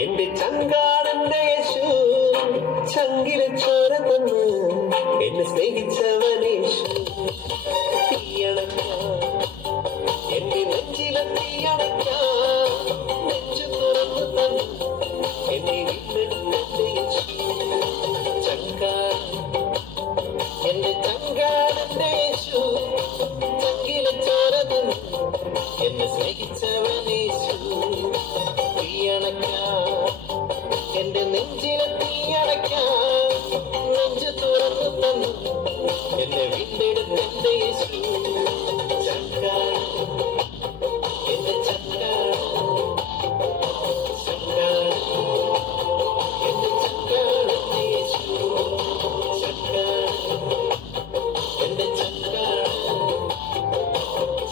എന്റെ ചങ്കാടന്റെ യേശു ചങ്കിലെ ചോര തന്ന് എന്നെ സ്നേഹിച്ചവനേശു തീയണക്ക എന്റെ നെഞ്ചിലെ തീയണക്ക നെഞ്ചു തുറന്നു തന്നു എന്നെ വീണ്ടെടുത്ത യേശു ചങ്കാടൻ എന്റെ ചങ്കാടന്റെ യേശു ചങ്കിലെ ചോര തന്ന് എന്നെ സ്നേഹിച്ചവനേശു എന്റെ നെഞ്ചിലെ തീയടയ്ക്കാൻ നെഞ്ചു തുറന്നു തന്നു എന്നെ വീണ്ടെടുത്ത യേശു ചങ്കാടൻ എന്റെ ചങ്കാടൻ ചങ്കാടൻ എന്റെ ചങ്കാടൻ യേശു ചങ്കാടൻ എന്റെ ചങ്കാടൻ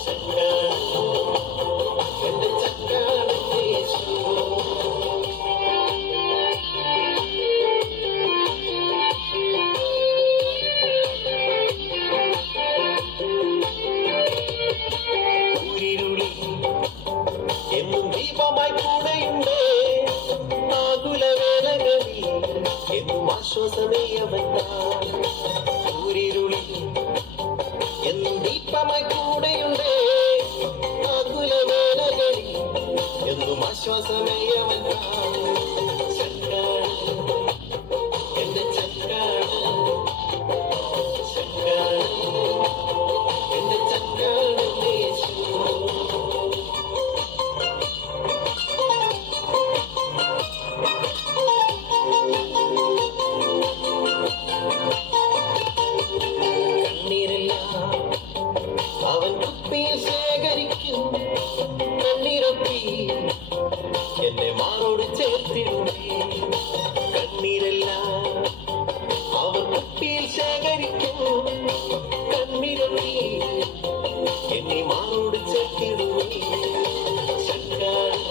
ചങ്കാടൻ എന്റെ ചങ്കാടൻ യേശു എന്നും ദീപമായി കൂടെയുണ്ട് ആകുല വേലകളിൽ എന്നും ആശ്വാസമേയവന്താൻ ഊരിരുളിൽ എന്നും ദീപമായി കൂടെയുണ്ട് ആകുല വേലകളിൽ എന്നും ആശ്വാസമേയവന്താൻ ചങ്കാടൻ എന്റെ ചങ്കാടൻ ചങ്കാടൻ എന്റെ ചങ്കാടൻ യേശു അവൻ കുപ്പിയിൽ ശേഖരിക്കും കണ്ണീരൊപ്പി എന്നെ മാറോട് ചേർത്തിടുമേ കണ്ണീരെല്ലാം അവൻ കുപ്പിയിൽ ശേഖരിക്കും കണ്ണീരൊപ്പി എന്നെ മാറോട് ചേർത്തിടുമേ ചങ്കാടൻ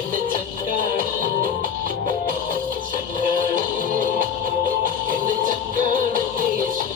എന്റെ ചങ്കാടൻ ചങ്കാടൻ എന്റെ ചങ്കാടൻ യേശു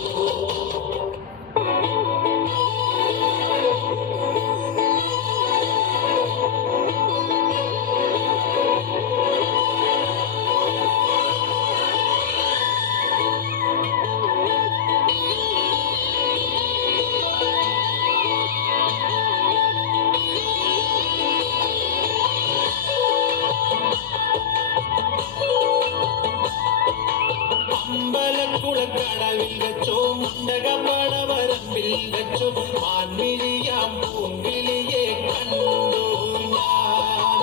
അമ്പലക്കുളക്കടവിൽ വെച്ചോ മുണ്ടകപ്പടവരമ്പിൽ വെച്ചോ മാൻമിഴിയാം പൂങ്കിളിയെ കണ്ടു ഞാൻ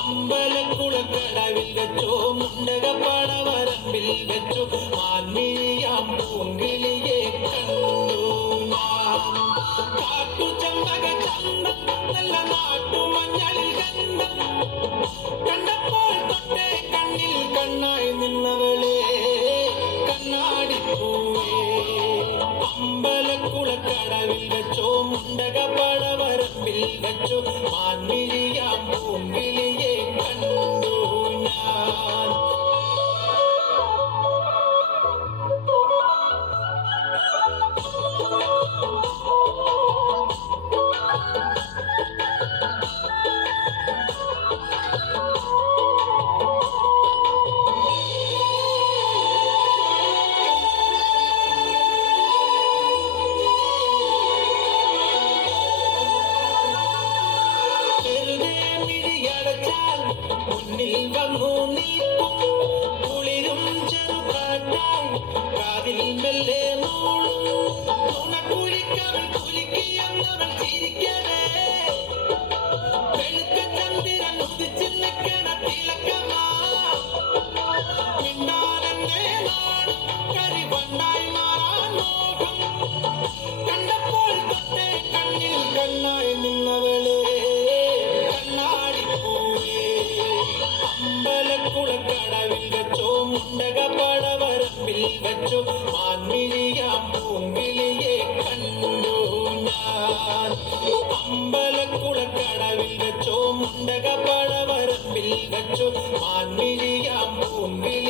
അമ്പലക്കുളക്കടവിൽ വെച്ചോ മുണ്ടകപ്പടവരമ്പിൽ വെച്ചോ മാൻമിഴിയാം പൂങ്കിളിയെ കണ്ടു ഞാൻ കാട്ടുചെമ്പക ചന്തം നല്ല നാട്ടുമഞ്ഞളിൽ ഗന്ധം കണ്ടപ്പോൾ തൊട്ടേ കണ്ണിൽ കണ്ണായി നിന്നവളെ അമ്പലക്കുളക്കടവിൽ വെച്ചോ മുണ്ടകപ്പടവരമ്പിൽ വെച്ചോ മാൻമിഴിയാം പൂങ്കിളിയെ കണ്ടു ഞാൻ മുന്നിൽ വന്നു നീക്കും കുളിരും ചെറുപാട്ടാൻ കാതിൽ മെല്ലെ നുണക്കുഴിക്കവൾ കുലുക്കിയെന്നവൾ ചിരിക്കവേ വെളുത്ത ചന്ദ്രൻ ഉദിച്ചു നിൽക്കണ തിളക്കമാ മിണ്ടാലെന്നെ നാടും കരിവണ്ടായി മാറാൻ മോഹം കണ്ടപ്പോൾ തൊട്ടേ കണ്ണിൽ കണ്ണായി നിന്നവളെ അമ്പലക്കുളക്കടവിൽ വെച്ചോ മുണ്ടകപ്പടവരമ്പിൽ വെച്ചോ മാൻമിഴിയാം പൂങ്കിളിയെ കണ്ടു ഞാൻ അമ്പലക്കുളക്കടവിൽ വെച്ചോ മുണ്ടകപ്പടവരമ്പിൽ വെച്ചോ മാൻമിഴിയാം പൂങ്കിളി